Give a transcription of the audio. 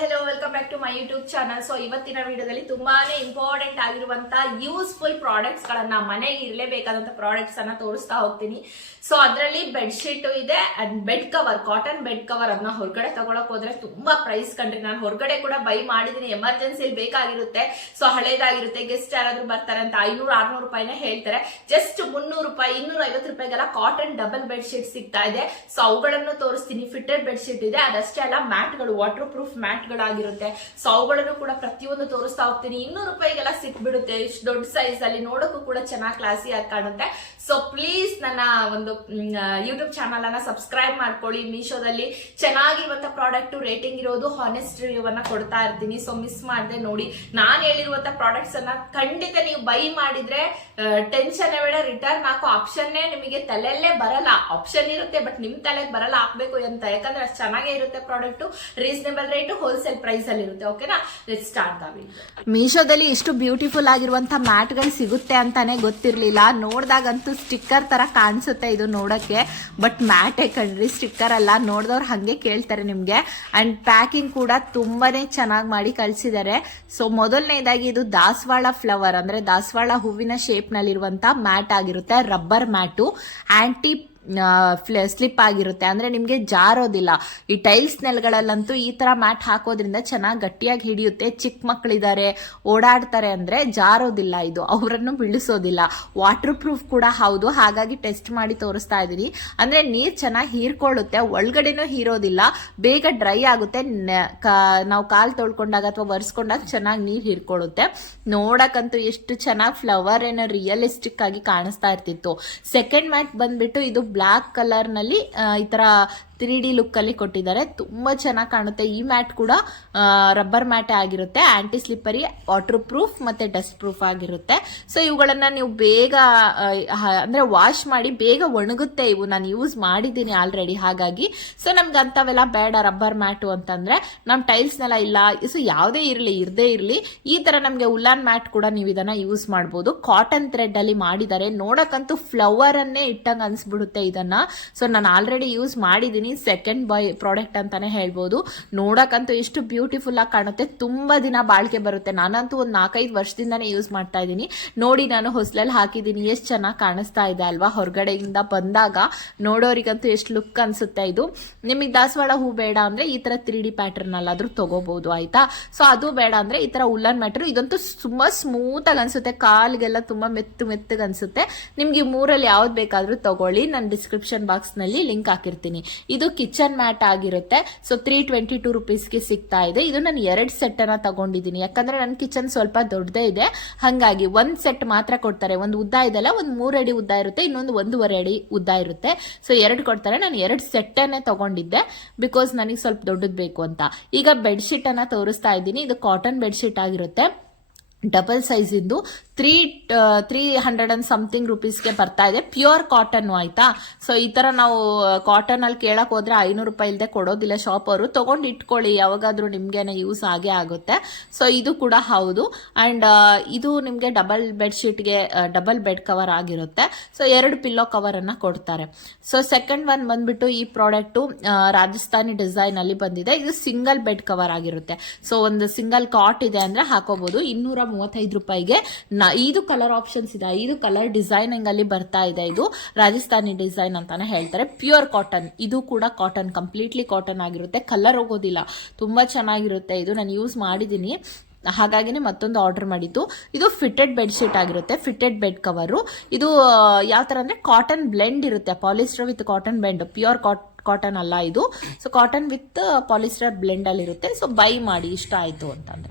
Hello welcome back to my YouTube channel. So ಇವತ್ತಿನ ವಿಡಿಯೋದಲ್ಲಿ ತುಂಬಾನೇ ಇಂಪಾರ್ಟೆಂಟ್ ಆಗಿರುವಂತ ಯೂಸ್ಫುಲ್ ಪ್ರಾಡಕ್ಟ್ಸ್ ಗಳನ್ನ, ಮನೆಗೆ ಇರಲೇಬೇಕಾದಂತ ಪ್ರಾಡಕ್ಟ್ಸ್ ಅನ್ನ ತೋರಿಸ್ತಾ ಹೋಗ್ತೀನಿ. ಸೊ ಅದರಲ್ಲಿ ಬೆಡ್ ಶೀಟ್ ಇದೆ and bed cover, cotton bed cover. ಅದನ್ನ ಹೊರಗಡೆ ತಗೊಳಕ್ ಹೋದ್ರೆ ತುಂಬಾ ಪ್ರೈಸ್ ಕಂಡ್ರಿ. ನಾನು ಹೊರಗಡೆ ಕೂಡ ಬೈ ಮಾಡಿದೀನಿ, ಎಮರ್ಜೆನ್ಸಿಲಿ ಬೇಕಾಗಿರುತ್ತೆ. ಸೊ ಹಳೇದಾಗಿರುತ್ತೆ, ಗೆಸ್ಟ್ ಯಾರಾದ್ರೂ ಬರ್ತಾರೆ ಅಂತ 500-600 ರೂಪಾಯಿನೇ ಹೇಳ್ತಾರೆ. ಜಸ್ಟ್ 300 ರೂಪಾಯಿ, 250 ರೂಪಾಯಿಗೆಲ್ಲ ಕಾಟನ್ ಡಬಲ್ ಬೆಡ್ ಶೀಟ್ ಸಿಗ್ತಾ ಇದೆ. ಸೊ ಅವುಗಳನ್ನು ತೋರಿಸ್ತೀನಿ. ಫಿಟೆಡ್ ಬೆಡ್ ಶೀಟ್ ಇದೆ, ಅದಷ್ಟೇ ಅಲ್ಲ ಮ್ಯಾಟ್ ಗಳು, ವಾಟರ್ ಪ್ರೂಫ್ ಮ್ಯಾಟ್ ಗಳಾಗಿರುತ್ತೆ. ಸೊ ಅವುಗಳನ್ನು ಕೂಡ ಪ್ರತಿಯೊಂದು ತೋರಿಸ್ತಾ ಹೋಗ್ತೀನಿ. 200 ರೂಪಾಯಿಗೆಲ್ಲ ಸಿಕ್ಬಿಡುತ್ತೆ. ಇಷ್ಟು ದೊಡ್ಡ ಸೈಜ್ ಅಲ್ಲಿ, ನೋಡೋಕ್ಕೂ ಕೂಡ ಚೆನ್ನಾಗಿ ಕ್ಲಾಸಿ ಆಗಿ ಕಾಣುತ್ತೆ. ಸೊ ಪ್ಲೀಸ್ ನನ್ನ ಒಂದು ಯೂಟ್ಯೂಬ್ ಚಾನಲ್ ಅನ್ನ ಸಬ್ಸ್ಕ್ರೈಬ್ ಮಾಡ್ಕೊಳ್ಳಿ. ಮೀಶೋದಲ್ಲಿ ಚೆನ್ನಾಗಿರುವಂತ ಪ್ರಾಡಕ್ಟ್, ರೇಟಿಂಗ್ ಇರೋದು, ಹಾನೆಸ್ಟ್ ರಿವ್ಯೂ ಅನ್ನ ಕೊಡ್ತಾ ಇರ್ತೀನಿ. ಸೊ ಮಿಸ್ ಮಾಡದೆ ನೋಡಿ. ನಾನು ಹೇಳಿರುವಂತ ಪ್ರಾಡಕ್ಟ್ಸ್ ಅನ್ನ ಖಂಡಿತ ನೀವು ಬೈ ಮಾಡಿದ್ರೆ ಟೆನ್ಷನ್ ಬೇಡ, ರಿಟರ್ನ್ ಹಾಕೋ ಆಪ್ಷನ್ನೇ ನಿಮಗೆ ತಲೆಯಲ್ಲೇ ಬರಲ್ಲ. ಆಪ್ಷನ್ ಇರುತ್ತೆ ಬಟ್ ನಿಮ್ ತಲೆಗೆ ಬರಲ್ಲ ಹಾಕ್ಬೇಕು ಅಂತ, ಯಾಕಂದ್ರೆ ಅಷ್ಟು ಚೆನ್ನಾಗೇ ಇರುತ್ತೆ product. Reasonable rate, wholesale price ಅಲ್ಲಿ ಇರುತ್ತೆ. ಓಕೆನಾ, ಲೆಟ್ಸ್ ಸ್ಟಾರ್ಟ್ ದ ವಿಡಿಯೋ. ಮೀಶೋದಲ್ಲಿ ಇಷ್ಟು ಬ್ಯೂಟಿಫುಲ್ ಆಗಿರುವಂತ ಮ್ಯಾಟ್ ಗಳು ಸಿಗುತ್ತೆ ಅಂತಾನೆ ಗೊತ್ತಿರ್ಲಿಲ್ಲ. ನೋಡ್ದಾಗಂತೂ ಸ್ಟಿಕ್ಕರ್ ತರ ಕಾಣಿಸುತ್ತೆ ಇದು ನೋಡಕ್ಕೆ, ಬಟ್ ಮ್ಯಾಟೇ ಕಣ್ರಿ, ಸ್ಟಿಕ್ಕರ್ ಅಲ್ಲ. ನೋಡಿದವ್ರು ಹಂಗೆ ಕೇಳ್ತಾರೆ ನಿಮ್ಗೆ. ಅಂಡ್ ಪ್ಯಾಕಿಂಗ್ ಕೂಡ ತುಂಬಾನೇ ಚೆನ್ನಾಗಿ ಮಾಡಿ ಕಳ್ಸಿದ್ದಾರೆ. ಸೊ ಮೊದಲನೇದಾಗಿ ಇದು ದಾಸವಾಳ ಫ್ಲವರ್, ಅಂದ್ರೆ ದಾಸವಾಳ ಹೂವಿನ ಶೇಪ್ ನಲ್ಲಿರುವಂತ ಮ್ಯಾಟ್ ಆಗಿರುತ್ತೆ. ರಬ್ಬರ್ ಮ್ಯಾಟು, ಆಂಟಿ ಸ್ಲಿಪ್ ಆಗಿರುತ್ತೆ, ಅಂದ್ರೆ ನಿಮ್ಗೆ ಜಾರೋದಿಲ್ಲ. ಈ ಟೈಲ್ಸ್ ನೆಲಗಳಲ್ಲಂತೂ ಈ ತರ ಮ್ಯಾಟ್ ಹಾಕೋದ್ರಿಂದ ಚೆನ್ನಾಗಿ ಗಟ್ಟಿಯಾಗಿ ಹಿಡಿಯುತ್ತೆ. ಚಿಕ್ಕ ಮಕ್ಕಳಿದ್ದಾರೆ, ಓಡಾಡ್ತಾರೆ ಅಂದ್ರೆ ಜಾರೋದಿಲ್ಲ, ಇದು ಅವರನ್ನು ಬೀಳಿಸೋದಿಲ್ಲ. ವಾಟರ್ ಪ್ರೂಫ್ ಕೂಡ ಹೌದು, ಹಾಗಾಗಿ ಟೆಸ್ಟ್ ಮಾಡಿ ತೋರಿಸ್ತಾ ಇದೀನಿ. ಅಂದ್ರೆ ನೀರ್ ಚೆನ್ನಾಗಿ ಹೀರ್ಕೊಳ್ಳುತ್ತೆ, ಒಳಗಡೆನೂ ಹೀರೋದಿಲ್ಲ, ಬೇಗ ಡ್ರೈ ಆಗುತ್ತೆ. ನಾವು ಕಾಲ್ ತೊಳ್ಕೊಂಡಾಗ ಅಥವಾ ಒರೆಸ್ಕೊಂಡಾಗ ಚೆನ್ನಾಗಿ ನೀರ್ ಹೀರ್ಕೊಳ್ಳುತ್ತೆ. ನೋಡಕ್ಕಂತೂ ಎಷ್ಟು ಚೆನ್ನಾಗಿ ಫ್ಲವರ್ ಏನೋ ರಿಯಲಿಸ್ಟಿಕ್ ಆಗಿ ಕಾಣಿಸ್ತಾ ಇರ್ತಿತ್ತು. ಸೆಕೆಂಡ್ ಮ್ಯಾಟ್ ಬಂದ್ಬಿಟ್ಟು ಇದು ಬ್ಲಾಕ್ ಕಲರ್ ನಲ್ಲಿ ಈ ತರ 3D ಲುಕ್ ಅಲ್ಲಿ ಕೊಟ್ಟಿದ್ದಾರೆ. ತುಂಬಾ ಚೆನ್ನಾಗಿ ಕಾಣುತ್ತೆ. ಈ ಮ್ಯಾಟ್ ಕೂಡ ರಬ್ಬರ್ ಮ್ಯಾಟ್ ಆಗಿರುತ್ತೆ, ಆಂಟಿ ಸ್ಲಿಪ್ಪರಿ, ವಾಟರ್ ಪ್ರೂಫ್ ಮತ್ತೆ ಡಸ್ಟ್ ಪ್ರೂಫ್ ಆಗಿರುತ್ತೆ. ಸೊ ಇವುಗಳನ್ನ ನೀವು ಬೇಗ ಅಂದ್ರೆ ವಾಶ್ ಮಾಡಿ ಬೇಗ ಒಣಗುತ್ತೆ. ಇವು ನಾನು ಯೂಸ್ ಮಾಡಿದ್ದೀನಿ ಆಲ್ರೆಡಿ, ಹಾಗಾಗಿ. ಸೊ ನಮ್ಗೆ ಅಂತವೆಲ್ಲ ಬೇಡ ರಬ್ಬರ್ ಮ್ಯಾಟು ಅಂತಂದ್ರೆ. ನಮ್ ಟೈಲ್ಸ್ ನೆಲ್ಲ ಇಲ್ಲ, ಸೊ ಯಾವುದೇ ಇರಲಿ ಇರದೇ ಇರಲಿ, ಈ ತರ ನಮ್ಗೆ ಉಲ್ಲಾನ್ ಮ್ಯಾಟ್ ಕೂಡ ನೀವು ಇದನ್ನ ಯೂಸ್ ಮಾಡಬಹುದು. ಕಾಟನ್ ಥ್ರೆಡ್ ಅಲ್ಲಿ ಮಾಡಿದ್ದಾರೆ. ನೋಡಕ್ಕಂತೂ ಫ್ಲವರ್ ಅನ್ನೇ ಇಟ್ಟಂಗ್ ಅನ್ಸ್ಬಿಡುತ್ತೆ ಇದನ್ನ. ಸೊ ನಾನು ಆಲ್ರೆಡಿ ಯೂಸ್ ಮಾಡಿದ್ದೀನಿ, ಸೆಕೆಂಡ್ ಬೈ ಪ್ರಾಡಕ್ಟ್ ಅಂತಾನೆ ಹೇಳ್ಬೋದು. ನೋಡಕ್ಕಂತೂ ಎಷ್ಟು ಬ್ಯೂಟಿಫುಲ್ ಆಗಿ ಕಾಣುತ್ತೆ. ತುಂಬಾ ದಿನ ಬಾಳಿಕೆ ಬರುತ್ತೆ. ನಾನಂತೂ ಒಂದು 4-5 ವರ್ಷದಿಂದಾನೇ ಯೂಸ್ ಮಾಡ್ತಾ ಇದ್ದೀನಿ. ನೋಡಿ, ನಾನು ಹೊಸಲಲ್ಲಿ ಹಾಕಿದ್ದೀನಿ, ಎಷ್ಟು ಚೆನ್ನಾಗಿ ಕಾಣಿಸ್ತಾ ಇದೆ ಅಲ್ವಾ. ಹೊರಗಡೆಯಿಂದ ಬಂದಾಗ ನೋಡೋರಿಗಂತೂ ಎಷ್ಟು ಲುಕ್ ಅನ್ಸುತ್ತೆ ಇದು. ನಿಮಗೆ ದಾಸವಾಳ ಹೂ ಬೇಡ ಅಂದ್ರೆ ಈ ತರ 3D ಪ್ಯಾಟರ್ನ್ ಅಲ್ಲಾದ್ರೂ ತಗೋಬಹುದು, ಆಯ್ತಾ. ಸೊ ಅದು ಬೇಡ ಅಂದ್ರೆ ಈ ತರ ಉಲ್ಲನ್ ಮ್ಯಾಟರ್. ಇದಂತೂ ತುಂಬಾ ಸ್ಮೂತ್ ಆಗಿ ಅನ್ಸುತ್ತೆ, ಕಾಲ್ಗೆಲ್ಲ ತುಂಬಾ ಮೆತ್ತಗೆ ಅನ್ಸುತ್ತೆ. ನಿಮ್ಗೆ 3ರಲ್ಲಿ ಯಾವ್ದು ಬೇಕಾದ್ರೂ ತಗೊಳ್ಳಿ. ನಾನು ಡಿಸ್ಕ್ರಿಪ್ಷನ್ ಬಾಕ್ಸ್ ನಲ್ಲಿ ಲಿಂಕ್ ಹಾಕಿರ್ತೀನಿ. ಇದು ಕಿಚನ್ ಮ್ಯಾಟ್ ಆಗಿರುತ್ತೆ. ಸೊ 322 ರೂಪೀಸ್ಗೆ ಸಿಗ್ತಾ ಇದೆ. ಇದು ನಾನು 2 ಸೆಟ್ ಅನ್ನ ತಗೊಂಡಿದ್ದೀನಿ, ಯಾಕಂದ್ರೆ ನನ್ನ ಕಿಚನ್ ಸ್ವಲ್ಪ ದೊಡ್ಡದೇ ಇದೆ, ಹಂಗಾಗಿ 1 ಸೆಟ್ ಮಾತ್ರ ಕೊಡ್ತಾರೆ. ಒಂದು ಉದ್ದ ಇದೆಲ್ಲ, ಒಂದು 3 ಅಡಿ ಉದ್ದ ಇರುತ್ತೆ, ಇನ್ನೊಂದು 1.5 ಅಡಿ ಉದ್ದ ಇರುತ್ತೆ. ಸೊ 2 ಕೊಡ್ತಾರೆ. ನಾನು 2 ಸೆಟ್ ಅನ್ನೇ ತಗೊಂಡಿದ್ದೆ, ಬಿಕಾಸ್ ನನಗೆ ಸ್ವಲ್ಪ ದೊಡ್ಡದು ಬೇಕು ಅಂತ. ಈಗ ಬೆಡ್ ಶೀಟ್ ಅನ್ನ ತೋರಿಸ್ತಾ ಇದ್ದೀನಿ. ಇದು ಕಾಟನ್ ಬೆಡ್ ಶೀಟ್ ಆಗಿರುತ್ತೆ, ಡಬಲ್ ಸೈಜ್ ಇಂದು. 300 ಅಂಡ್ ಸಮಥಿಂಗ್ ರೂಪೀಸ್ಗೆ ಬರ್ತಾ ಇದೆ. ಪ್ಯೂರ್ ಕಾಟನ್, ಆಯ್ತಾ. ಸೊ ಈ ತರ ನಾವು ಕಾಟನ್ ಅಲ್ಲಿ ಕೇಳಕ್ ಹೋದ್ರೆ 500 ರೂಪಾಯಿ ಇಲ್ಲದೆ ಕೊಡೋದಿಲ್ಲ ಶಾಪ್ ಅವರು. ತಗೊಂಡು ಇಟ್ಕೊಳ್ಳಿ, ಯಾವಾಗಾದ್ರೂ ನಿಮ್ಗೆ ಯೂಸ್ ಆಗೇ ಆಗುತ್ತೆ. ಸೊ ಇದು ಕೂಡ ಹೌದು. ಅಂಡ್ ಇದು ನಿಮ್ಗೆ ಡಬಲ್ ಬೆಡ್ ಶೀಟ್ಗೆ ಡಬಲ್ ಬೆಡ್ ಕವರ್ ಆಗಿರುತ್ತೆ. ಸೊ 2 ಪಿಲ್ಲೋ ಕವರ್ ಅನ್ನ ಕೊಡ್ತಾರೆ. ಸೊ ಸೆಕೆಂಡ್ ಒನ್ ಬಂದ್ಬಿಟ್ಟು ಈ ಪ್ರಾಡಕ್ಟ್ ರಾಜಸ್ಥಾನಿ ಡಿಸೈನ್ ಅಲ್ಲಿ ಬಂದಿದೆ. ಇದು ಸಿಂಗಲ್ ಬೆಡ್ ಕವರ್ ಆಗಿರುತ್ತೆ. ಸೊ ಒಂದು ಸಿಂಗಲ್ ಕಾಟ್ ಇದೆ ಅಂದ್ರೆ ಹಾಕೋಬಹುದು. 235 ರೂಪಾಯಿಗೆ ಇದು ಕಲರ್ ಆಪ್ಷನ್ಸ್ ಇದೆ, 5 ಕಲರ್ ಡಿಸೈನಿಂಗ್ ಅಲ್ಲಿ ಬರ್ತಾ ಇದೆ. ಇದು ರಾಜಸ್ಥಾನಿ ಡಿಸೈನ್ ಅಂತಾನೆ ಹೇಳ್ತಾರೆ. ಪ್ಯೂರ್ ಕಾಟನ್, ಇದು ಕೂಡ ಕಾಟನ್, ಕಂಪ್ಲೀಟ್ಲಿ ಕಾಟನ್ ಆಗಿರುತ್ತೆ. ಕಲರ್ ಹೋಗೋದಿಲ್ಲ, ತುಂಬಾ ಚೆನ್ನಾಗಿರುತ್ತೆ. ಇದು ನಾನು ಯೂಸ್ ಮಾಡಿದ್ದೀನಿ, ಹಾಗಾಗಿನೇ ಮತ್ತೊಂದು ಆರ್ಡರ್ ಮಾಡಿದ್ದು. ಇದು ಫಿಟೆಡ್ ಬೆಡ್ ಶೀಟ್ ಆಗಿರುತ್ತೆ, ಫಿಟೆಡ್ ಬೆಡ್ ಕವರು. ಇದು ಯಾವ ತರ ಅಂದ್ರೆ ಕಾಟನ್ ಬ್ಲೆಂಡ್ ಇರುತ್ತೆ, polyester with cotton blend, pure cotton ಅಲ್ಲ ಇದು. So cotton with polyester blend ಅಲ್ಲಿ ಇರುತ್ತೆ. ಸೊ ಬೈ ಮಾಡಿ, ಇಷ್ಟ ಆಯ್ತು ಅಂತಂದ್ರೆ.